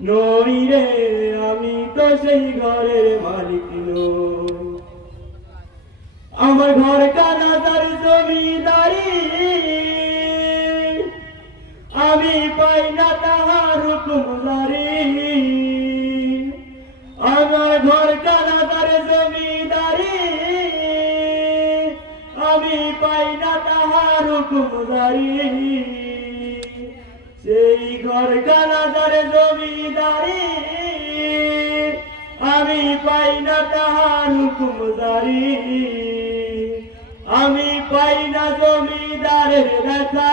নই রে আমি তো সেই ঘরের মালিক আমার ঘর কানা তার জমিদারি। আমি পাই না তাহার হুকুমদারি আমার ঘর কানা তার জমিদারি। আমি পাই না তাহার সেই ঘর কানা জমিদারি। আমি পাই না তাহার হুকুমদারি আমি পাই না জমিদারের দেখা।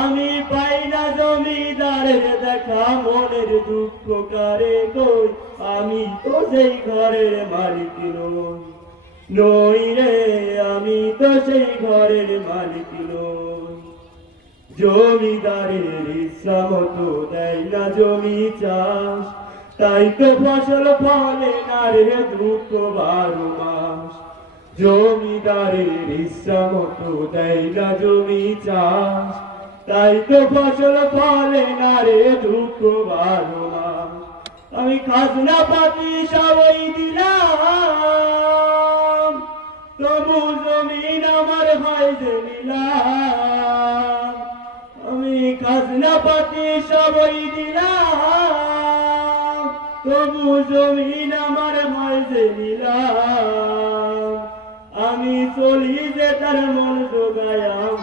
আমি পাই না জমিদারের দেখা, মনের দুঃখ কারে কই? আমি তো সেই ঘরের মালিক নই। নই রে, আমি তো সেই ঘরের মালিক নই। জমিদারের ইচ্ছা মতো দেয় না জমি চাষ। তাই তো ফসল ফলে না রে দুঃখ বারো মাস। জমিদারের ইচ্ছা মতো দেয় না জমি চাষ। তাই তো ফসল ফলে না রে দুঃখ বারো মাস। আমি খাজনা পাতি সবাই দিলাম। তবু জমিন আমার হয় যে নিলাম পাতি সবই দিলাম তবু জমিন আমার মাঝে নিলাম। আমি চলি যে তার মন জোগায়াম